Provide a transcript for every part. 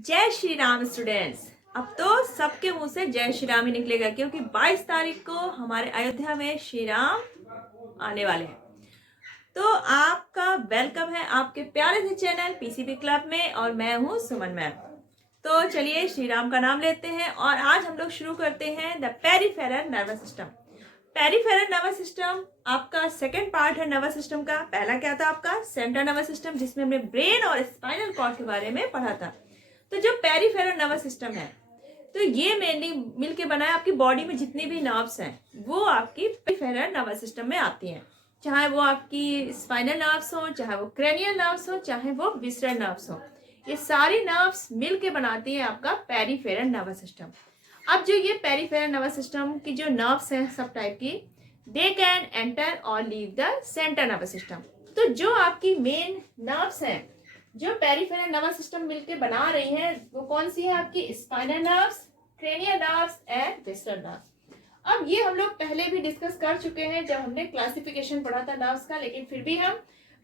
जय श्री राम स्टूडेंट्स। अब तो सबके मुंह से जय श्री राम ही निकलेगा क्योंकि 22 तारीख को हमारे अयोध्या में श्री राम आने वाले हैं। तो आपका वेलकम है आपके प्यारे से चैनल पीसीबी क्लब में और मैं हूं सुमन मैम। तो चलिए श्री राम का नाम लेते हैं और आज हम लोग शुरू करते हैं the peripheral nervous system. Peripheral nervous system आपका सेकंड पार्ट है नर्वस सिस्टम का। पहला क्या था आपका सेंट्रल नर्वस सिस्टम, जिसमें हमने ब्रेन और स्पाइनल कॉर्ड के बारे में पढ़ा था। तो जो पेरिफेरल नर्वस सिस्टम है तो ये मेनली मिलके बना है, आपकी बॉडी में जितनी भी नर्व्स हैं वो आपकी पेरिफेरल नर्वस सिस्टम में आती हैं, चाहे वो आपकी स्पाइनल नर्व्स हो, चाहे वो क्रेनियल नर्व्स हो, चाहे वो विसरल नर्व्स हो। ये सारी नर्व्स मिलके बनाती है आपका पेरिफेरल नर्वस सिस्टम। अब जो ये पेरिफेरल नर्वस सिस्टम की जो नर्व्स हैं सब टाइप की, दे कैन एंटर और leave the central nervous system. तो जो आपकी मेन नर्व्स हैं जो पेरिफेरल नर्वस सिस्टम मिलके बना रही है वो कौन सी है आपकी spinal nerves, cranial nerves and visceral nerves. अब ये हम लोग पहले भी डिस्कस कर चुके हैं जब हमने क्लासिफिकेशन पढ़ा था नर्व्स का, लेकिन फिर भी हम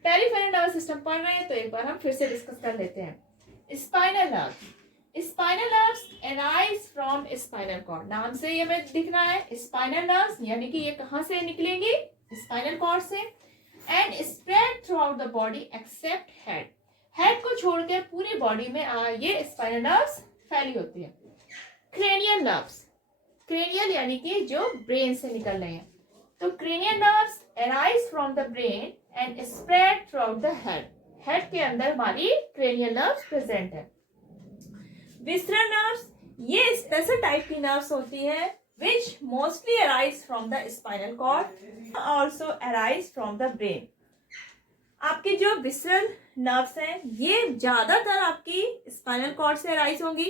पेरिफेरल नर्वस सिस्टम पढ़ रहे हैं तो एक बार हम फिर से डिस्कस कर लेते हैं। Spinal nerves, spinal nerves arise from spinal cord. नाम से ये हमें दिख रहा है स्पाइनल नर्व्स, यानी कि ये कहाँ से निकलेंगी, स्पाइनल कॉर्ड से, and spread throughout the body except head. Head को छोड़कर पूरी बॉडी में ये स्पाइनल नर्व्स फैली होती है। क्रेनियल नर्व्स, क्रेनियल यानी कि जो ब्रेन से निकल रहे हैं, तो cranial nerves arise from the brain and spread throughout the head. Head के अंदर हमारी क्रेनियल नर्व्स प्रेजेंट है। विसरल नर्व्स ये स्पेशल टाइप की नर्व्स होती है which mostly arise from the spinal cord also arise from the brain। आपके जो विसरल नर्व्स हैं ये ज्यादातर आपकी स्पाइनल कॉर्ड से अराइज होंगी,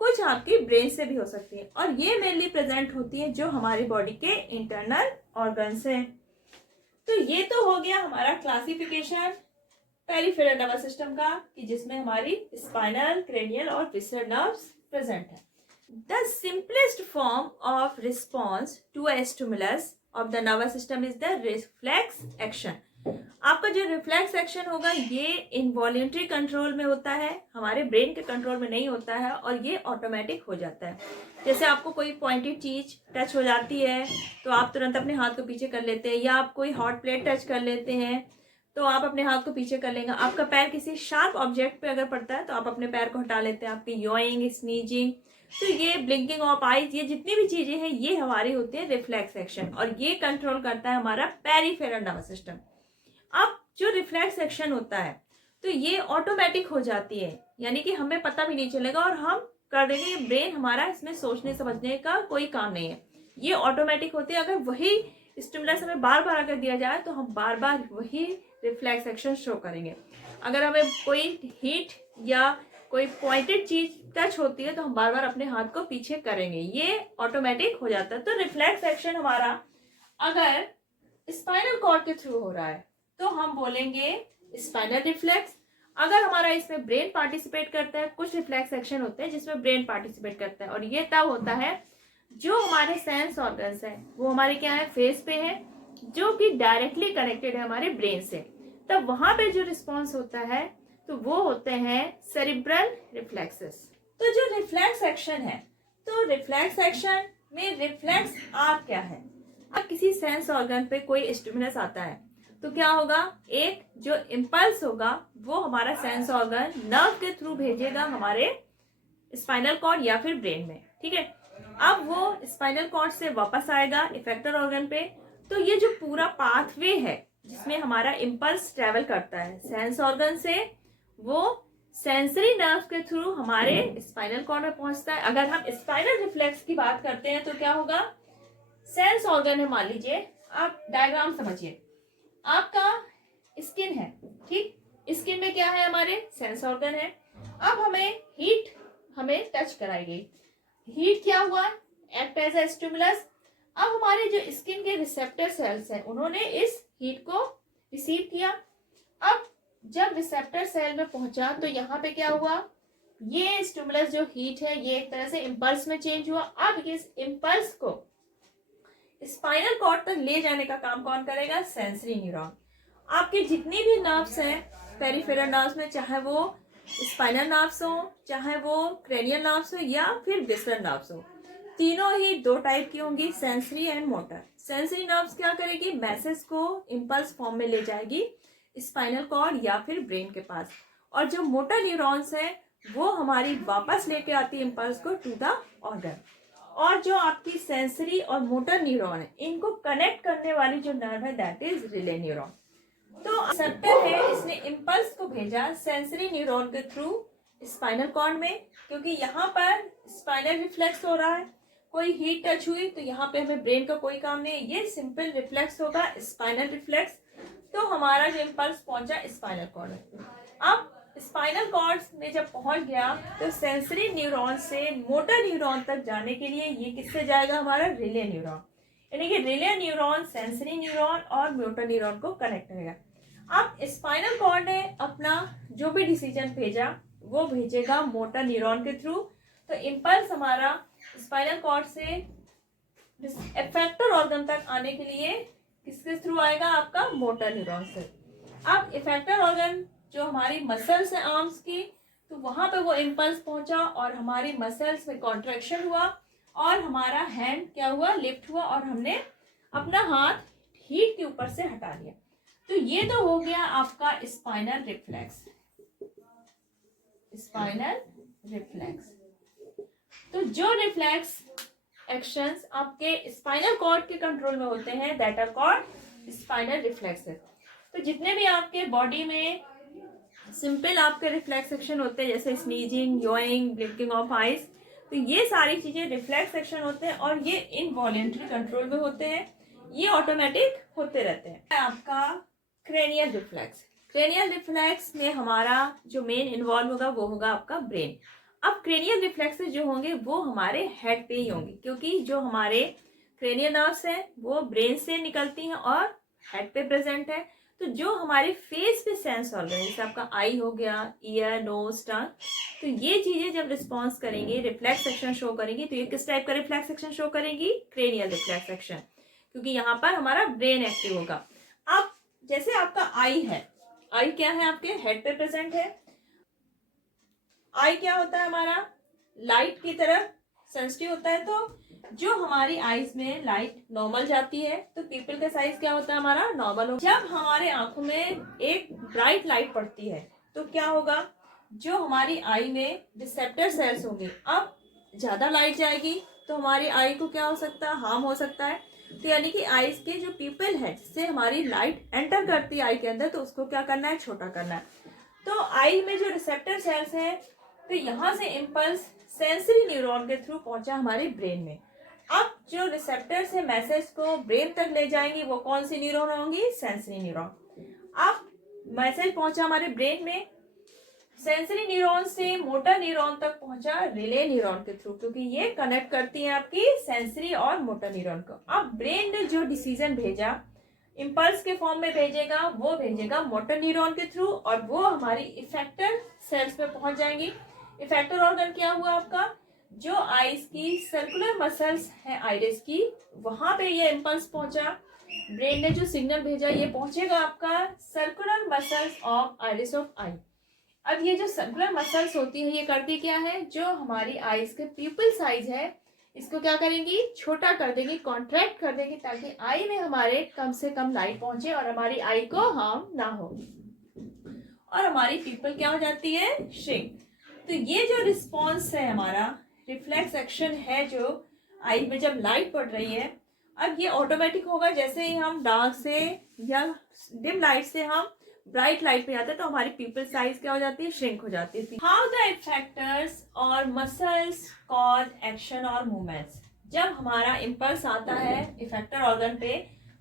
कुछ आपकी ब्रेन से भी हो सकती है, और ये मेनली प्रेजेंट होती है जो हमारी बॉडी के इंटरनल ऑर्गन्स हैं। तो ये तो हो गया हमारा क्लासिफिकेशन पेरिफेरल नर्वस सिस्टम का, कि जिसमें हमारी स्पाइनल, क्रेनियल और विसरल नर्व्स प्रेजेंट है। The simplest form of response to a stimulus of the nervous system is the reflex action. आपका जो रिफ्लेक्स एक्शन होगा ये इनवॉल्यूंटरी कंट्रोल में होता है, हमारे ब्रेन के कंट्रोल में नहीं होता है, और ये ऑटोमेटिक हो जाता है। जैसे आपको कोई पॉइंटेड चीज टच हो जाती है तो आप तुरंत अपने हाथ को पीछे कर लेते हैं, या आप कोई हॉट प्लेट टच कर लेते हैं तो आप अपने हाथ को पीछे कर लेंगे। आपका पैर किसी शार्प ऑब्जेक्ट पे अगर पड़ता है तो आप अपने पैर को हटा लेते हैं। आपकी योइंग, स्नीजिंग, तो ये ब्लिंकिंग ऑफ आईज, ये जितनी भी चीजें हैं ये हमारी होती है रिफ्लेक्स एक्शन, और ये कंट्रोल करता है हमारा पेरिफेरल नर्वस सिस्टम। अब जो रिफ्लेक्स एक्शन होता है तो ये ऑटोमेटिक हो जाती है, यानी कि हमें पता भी नहीं चलेगा और हम कर देंगे। ब्रेन हमारा इसमें सोचने समझने का कोई काम नहीं है, ये ऑटोमेटिक होती है। अगर वही स्टिमुलस हमें बार बार अगर दिया जाए तो हम बार बार वही रिफ्लेक्स एक्शन शो करेंगे। अगर हमें कोई हीट या कोई पॉइंटेड चीज टच होती है तो हम बार बार अपने हाथ को पीछे करेंगे, ये ऑटोमेटिक हो जाता है। तो रिफ्लेक्स एक्शन हमारा अगर स्पाइनल कॉर्ड के थ्रू हो रहा है तो हम बोलेंगे स्पाइनल रिफ्लेक्स। अगर हमारा इसमें ब्रेन पार्टिसिपेट करता है, कुछ रिफ्लेक्स एक्शन होते हैं जिसमें ब्रेन पार्टिसिपेट करता है, और ये तब होता है जो हमारे सेंस ऑर्गन्स है वो हमारे क्या है, फेस पे है, जो कि डायरेक्टली कनेक्टेड है हमारे ब्रेन से। तब वहां पे जो रिस्पॉन्स होता है तो वो होते हैं सेरिब्रल रिफ्लेक्सेस। तो जो रिफ्लेक्स एक्शन है, तो रिफ्लेक्स एक्शन में रिफ्लेक्स आर्क क्या है। अब किसी सेंस ऑर्गन पे कोई स्टिमुलस आता है तो क्या होगा, एक जो इम्पल्स होगा वो हमारा सेंस ऑर्गन नर्व के थ्रू भेजेगा हमारे स्पाइनल कॉर्ड या फिर ब्रेन में, ठीक है। अब वो स्पाइनल कॉर्ड से वापस आएगा इफेक्टर ऑर्गन पे। तो ये जो पूरा पाथवे है जिसमें हमारा इम्पल्स ट्रेवल करता है सेंस ऑर्गन से, वो सेंसरी नर्व के थ्रू हमारे स्पाइनल कॉर्ड में पहुंचता है। अगर हम स्पाइनल रिफ्लेक्स की बात करते हैं तो क्या होगा, सेंस ऑर्गन है, मान लीजिए आप डायग्राम समझिए, आपका स्किन है, ठीक, स्किन में क्या है, हमारे सेंस ऑर्गन है। अब हीट हमें टच कराई गई, हीट क्या हुआ, एक्ट एज ए स्टिमुलस। अब हमारे जो स्किन के रिसेप्टर सेल्स हैं उन्होंने इस हीट को रिसीव किया। अब जब रिसेप्टर सेल में पहुंचा तो यहाँ पे क्या हुआ, ये स्टिमुलस जो हीट है ये एक तरह से इम्पल्स में चेंज हुआ। अब इस इम्पल्स को स्पाइनल कॉर्ड तक ले जाने का काम कौन करेगा, सेंसरी न्यूरॉन। आपके जितनी भी नर्व्स हैं पेरिफेरल नर्व्स में, चाहे वो स्पाइनल नर्व्स हो, चाहे वो क्रेनियल नर्व्स हो या फिर विसरल नर्व्स हो, तीनों ही दो टाइप की होंगी, sensory and motor. Sensory nerves क्या करेगी, मैसेज को इम्पल्स फॉर्म में ले जाएगी स्पाइनल कॉर्ड या फिर ब्रेन के पास, और जो मोटर न्यूरॉन्स है वो हमारी वापस लेके आती है इम्पल्स को टू द ऑर्गन। और जो आपकी सेंसरी और मोटर न्यूरॉन है, इनको कनेक्ट करने वाली जो नर्व है दैट इज रिले न्यूरॉन। तो रिसेप्टर है, इसने इम्पल्स को भेजा सेंसरी न्यूरॉन के थ्रू स्पाइनल कॉर्ड में, क्योंकि यहाँ पर स्पाइनल रिफ्लेक्स हो रहा है, कोई हीट टच हुई तो यहाँ पे हमें ब्रेन का कोई काम नहीं है, ये सिंपल रिफ्लेक्स होगा, स्पाइनल रिफ्लेक्स। तो हमारा जो इम्पल्स पहुंचा स्पाइनल कॉर्ड में। अब स्पाइनल कॉर्ड में जब पहुंच गया तो सेंसरी न्यूरॉन से मोटर न्यूरॉन तक जाने के लिए ये किससे जाएगा, हमारा रिले न्यूरॉन, यानी कि रिले न्यूरॉन सेंसरी न्यूरॉन और मोटर न्यूरॉन को कनेक्ट करेगा। अब स्पाइनल कॉर्ड ने अपना जो भी डिसीजन भेजा वो भेजेगा मोटर न्यूरॉन के थ्रू। तो इम्पल्स हमारा स्पाइनल कॉर्ड से इफेक्टर ऑर्गन तक आने के लिए किसके थ्रू आएगा, आपका मोटर न्यूरॉन से। अब इफेक्टर ऑर्गन जो हमारी मसल्स है आर्म्स की, तो वहां पे वो इम्पल्स पहुंचा और हमारी मसल्स में कॉन्ट्रैक्शन हुआ और हमारा हैंड क्या हुआ, लिफ्ट हुआ, और हमने अपना हाथ हीट के ऊपर से हटा लिया। तो ये तो हो गया आपका स्पाइनल रिफ्लेक्स। स्पाइनल रिफ्लेक्स, तो जो रिफ्लेक्स एक्शंस आपके स्पाइनल कॉर्ड के कंट्रोल में होते हैं that are called spinal reflexes. तो जितने भी आपके बॉडी में सिंपल आपके रिफ्लेक्स एक्शन होते हैं, जैसे sneezing, yawing, blinking of eyes, तो ये सारी चीजें रिफ्लेक्स एक्शन होते हैं और ये इनवॉलेंट्री कंट्रोल में होते हैं, ये ऑटोमेटिक होते रहते हैं। आपका क्रेनियल रिफ्लेक्स, क्रेनियल रिफ्लेक्स में हमारा जो मेन इन्वॉल्व होगा वो होगा आपका ब्रेन। अब क्रेनियल रिफ्लेक्सेस जो होंगे वो हमारे हेड पे ही होंगे, क्योंकि जो हमारे क्रेनियल नर्व्स हैं वो ब्रेन से निकलती हैं और हेड पे प्रेजेंट है। तो जो हमारे फेस पे सेंस ऑर्गन, जैसे आपका आई हो गया, ईयर, नोज, टंग, तो ये चीजें जब रिस्पॉन्स करेंगी, रिफ्लेक्स एक्शन शो करेंगी, तो ये किस टाइप का रिफ्लेक्स एक्शन शो करेंगी, क्रेनियल रिफ्लेक्स एक्शन, क्योंकि यहाँ पर हमारा ब्रेन एक्टिव होगा। अब जैसे आपका आई है, आई क्या है, आपके हेड पे प्रेजेंट है। आई क्या होता है हमारा, लाइट की तरफ सेंसिटिव होता है। तो जो हमारी आईज में लाइट नॉर्मल जाती है तो पीपल का साइज क्या होता है, हमारा नॉर्मल होगा। जब हमारे आंखों में एक ब्राइट लाइट पड़ती है तो क्या होगा, जो हमारी आई में रिसेप्टर सेल्स होंगे, अब ज्यादा लाइट जाएगी तो हमारी आई को क्या हो सकता है, हार्म हो सकता है। तो यानी कि आईज के जो पीपल है जिससे हमारी लाइट एंटर करती है आई के अंदर, तो उसको क्या करना है, छोटा करना है। तो आई में जो रिसेप्टर सेल्स है, तो यहाँ से इम्पल्स सेंसरी न्यूरॉन के थ्रू पहुंचा हमारे ब्रेन में। अब जो रिसेप्टर से मैसेज को ब्रेन तक ले जाएंगी वो कौन सी न्यूरॉन होंगी, सेंसरी न्यूरॉन। अब मैसेज पहुंचा हमारे ब्रेन में, सेंसरी न्यूरॉन से मोटर न्यूरॉन तक पहुंचा रिले न्यूरॉन के थ्रू, क्योंकि ये कनेक्ट करती है आपकी सेंसरी और मोटर न्यूरॉन को। अब ब्रेन ने जो डिसीजन भेजा इम्पल्स के फॉर्म में भेजेगा, वो भेजेगा मोटर न्यूरॉन के थ्रू, और वो हमारी इफेक्टर सेल्स में पहुंच जाएंगी। इफेक्टर ऑर्गन क्या हुआ आपका, जो आईज की सर्कुलर मसल्स है आइरिस की, वहां पे ये इम्पल्स पहुंचा, ब्रेन ने जो सिग्नल भेजा ये पहुंचेगा आपका circular muscles of iris of eye. अब ये जो सर्कुलर मसल्स होती है ये करती क्या है, जो हमारी आईज के प्यूपिल साइज है इसको क्या करेंगी, छोटा कर देंगी, कॉन्ट्रैक्ट कर देंगी, ताकि आई में हमारे कम से कम लाइट पहुंचे और हमारी आई को हार्म ना हो, और हमारी पीपल क्या हो जाती है, श्रिंक। तो ये जो रिस्पॉन्स है हमारा रिफ्लेक्स एक्शन है जो आई में जब लाइट पड़ रही है, अब ये ऑटोमेटिक होगा। जैसे ही हम डार्क से या डिम लाइट से हम ब्राइट लाइट पे जाते हैं तो हमारी पीपल साइज क्या हो जाती है, श्रिंक हो जाती है। हाउ द इफेक्टर्स और मसल्स कॉज एक्शन और मूवमेंट्स। जब हमारा इम्पल्स आता है इफेक्टर ऑर्गन पे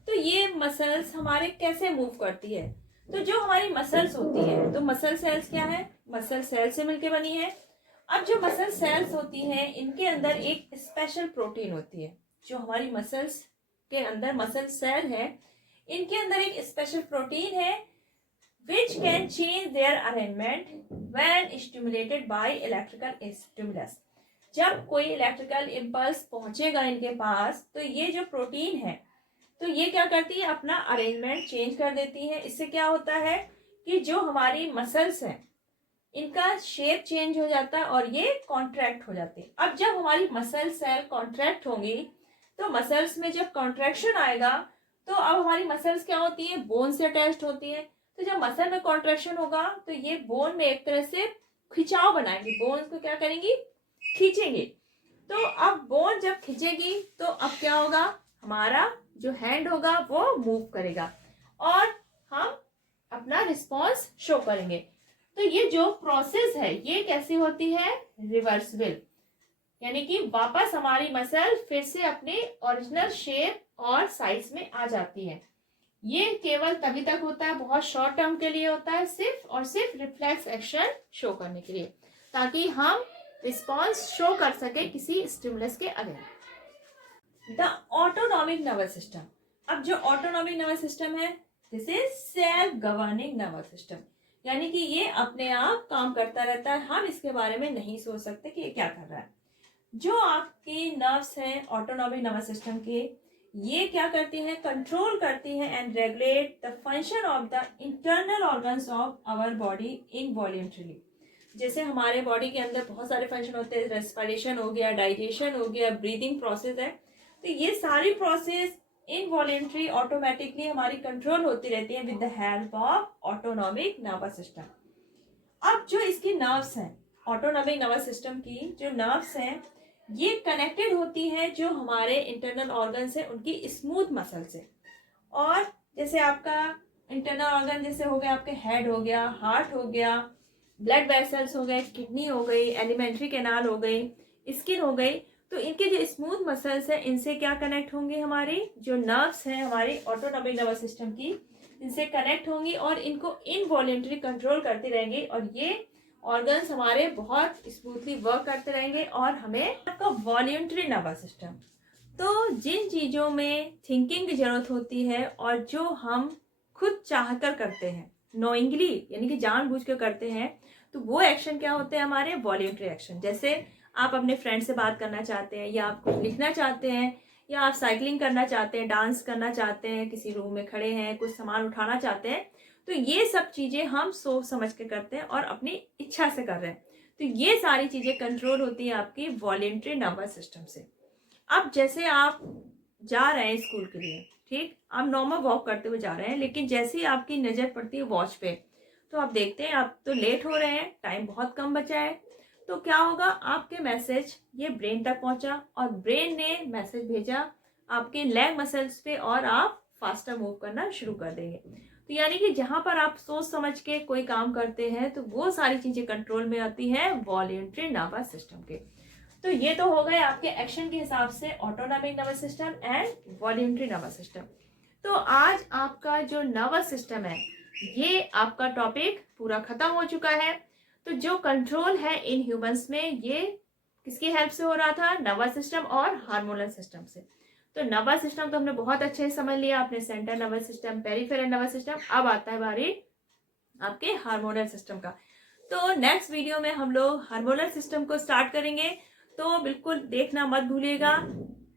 तो ये मसल्स हमारे कैसे मूव करती है। तो जो हमारी मसल्स होती है, तो मसल सेल्स क्या है, मसल सेल से मिलकर बनी है। अब जो मसल सेल्स होती हैं इनके अंदर एक स्पेशल प्रोटीन होती है। जो हमारी मसल्स के अंदर मसल सेल है इनके अंदर एक स्पेशल प्रोटीन है which can change their arrangement when stimulated by electrical stimulus। जब कोई इलेक्ट्रिकल इम्पल्स पहुंचेगा इनके पास तो ये जो प्रोटीन है तो ये क्या करती है, अपना अरेंजमेंट चेंज कर देती है। इससे क्या होता है कि जो हमारी मसल्स हैं इनका शेप चेंज हो जाता है और ये कॉन्ट्रैक्ट हो जाते हैं। अब जब हमारी मसल सेल कॉन्ट्रैक्ट होंगी तो मसल्स में जब कॉन्ट्रैक्शन आएगा तो अब हमारी मसल्स क्या होती है, बोन से अटैच्ड होती है। तो जब मसल में कॉन्ट्रैक्शन होगा तो ये बोन में एक तरह से खिंचाव बनाएंगे, बोन को क्या करेंगी, खींचेंगे। तो अब बोन जब खींचेगी तो अब क्या होगा, हमारा जो हैंड होगा वो मूव करेगा और हम अपना रिस्पॉन्स शो करेंगे। तो ये जो प्रोसेस है ये कैसी होती है, रिवर्सिबल, यानी कि वापस हमारी मसल फिर से अपने ओरिजिनल शेप और साइज में आ जाती है। ये केवल तभी तक होता है, बहुत शॉर्ट टर्म के लिए होता है, सिर्फ और सिर्फ रिफ्लेक्स एक्शन शो करने के लिए, ताकि हम रिस्पॉन्स शो कर सके किसी स्टिमुलस के against. The autonomic nervous system. अब जो ऑटोनॉमिक नर्वस सिस्टम है this is self governing nervous system, यानी कि ये अपने आप काम करता रहता है, हम इसके बारे में नहीं सोच सकते कि ये क्या कर रहा है। जो आपके नर्व्स हैं ऑटोनॉमिक नर्वस सिस्टम के, ये क्या करती हैं, कंट्रोल करती हैं and regulate the function of the internal organs of our body involuntarily. जैसे हमारे बॉडी के अंदर बहुत सारे फंक्शन होते हैं, रेस्पिरेशन हो गया, डाइजेशन हो गया, ब्रीदिंग प्रोसेस है, तो ये सारी प्रोसेस इनवॉल्यूंटरी ऑटोमेटिकली हमारी कंट्रोल होती रहती है with the help of autonomic nervous system. अब जो इसकी नर्व्स हैं, ऑटोनॉमिक नर्वस सिस्टम की जो नर्व्स हैं ये कनेक्टेड होती हैं जो हमारे इंटरनल ऑर्गन्स हैं उनकी स्मूथ मसल से। और जैसे आपका इंटरनल ऑर्गन जैसे हो गया, आपके हेड हो गया, हार्ट हो गया, ब्लड वेसल्स हो गए, किडनी हो गई, एलिमेंट्री कैनाल हो गई, स्किन हो गई, तो इनके जो स्मूथ मसल्स हैं इनसे क्या कनेक्ट होंगे, हमारी जो नर्व्स हैं हमारी ऑटोनॉमिक नर्वस सिस्टम की, इनसे कनेक्ट होंगी और इनको इनवॉल्यूंटरी कंट्रोल करती रहेंगी और ये ऑर्गन्स हमारे बहुत स्मूथली वर्क करते रहेंगे और हमें आपका वॉल्यूंटरी नर्वस सिस्टम। तो जिन चीज़ों में थिंकिंग की जरूरत होती है और जो हम खुद चाहकर करते हैं, नोइंगली यानी कि जानबूझ कर करते हैं, तो वो एक्शन क्या होते हैं, हमारे वॉल्यूंटरी एक्शन। जैसे आप अपने फ्रेंड से बात करना चाहते हैं, या आप कुछ लिखना चाहते हैं, या आप साइकिलिंग करना चाहते हैं, डांस करना चाहते हैं, किसी रूम में खड़े हैं, कुछ सामान उठाना चाहते हैं, तो ये सब चीजें हम सोच समझ के करते हैं और अपनी इच्छा से कर रहे हैं। तो ये सारी चीजें कंट्रोल होती है आपकी वॉल्यूंटरी नर्वस सिस्टम से। अब जैसे आप जा रहे हैं स्कूल के लिए, ठीक, आप नॉर्मल वॉक करते हुए जा रहे हैं, लेकिन जैसे ही आपकी नजर पड़ती है वॉच पे तो आप देखते हैं आप तो लेट हो रहे हैं, टाइम बहुत कम बचा है। तो क्या होगा, आपके मैसेज ये ब्रेन तक पहुंचा और ब्रेन ने मैसेज भेजा आपके लेग मसल्स पे और आप फास्टर मूव करना शुरू कर देंगे। तो यानी कि जहां पर आप सोच समझ के कोई काम करते हैं तो वो सारी चीजें कंट्रोल में आती हैं वॉल्यूंटरी नर्वस सिस्टम के। तो ये तो हो गए आपके एक्शन के हिसाब से autonomic nervous system and voluntary nervous system. तो आज आपका जो नर्वस सिस्टम है ये आपका टॉपिक पूरा खत्म हो चुका है। तो जो कंट्रोल है इन ह्यूमंस में ये किसकी हेल्प से हो रहा था, नर्वस सिस्टम और हार्मोनल सिस्टम से। तो नर्वस सिस्टम तो हमने बहुत अच्छे से समझ लिया, आपने central nervous system, peripheral nervous system. अब आता है बारी आपके हार्मोनल सिस्टम का। तो नेक्स्ट वीडियो में हम लोग हार्मोनल सिस्टम को स्टार्ट करेंगे, तो बिल्कुल देखना मत भूलिएगा।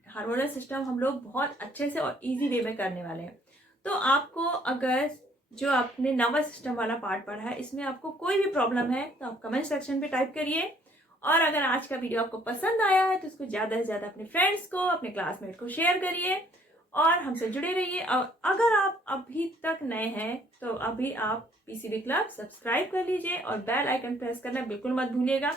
हार्मोनल सिस्टम हम लोग बहुत अच्छे से और इजी वे में करने वाले हैं। तो आपको अगर जो आपने नर्वस सिस्टम वाला पार्ट पढ़ा है इसमें आपको कोई भी प्रॉब्लम है तो आप कमेंट सेक्शन पे टाइप करिए। और अगर आज का वीडियो आपको पसंद आया है तो इसको ज़्यादा से ज़्यादा अपने फ्रेंड्स को, अपने क्लासमेट को शेयर करिए और हमसे जुड़े रहिए। और अगर आप अभी तक नए हैं तो अभी आप पीसीबी क्लब सब्सक्राइब कर लीजिए और बेल आइकन प्रेस करना बिल्कुल मत भूलिएगा,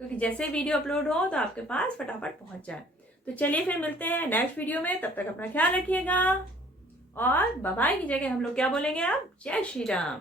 क्योंकि जैसे वीडियो अपलोड हो तो आपके पास फटाफट पहुंच जाए। तो चलिए फिर मिलते हैं नेक्स्ट वीडियो में, तब तक अपना ख्याल रखिएगा और बाय बाय की जगह हम लोग क्या बोलेंगे, आप जय श्री राम।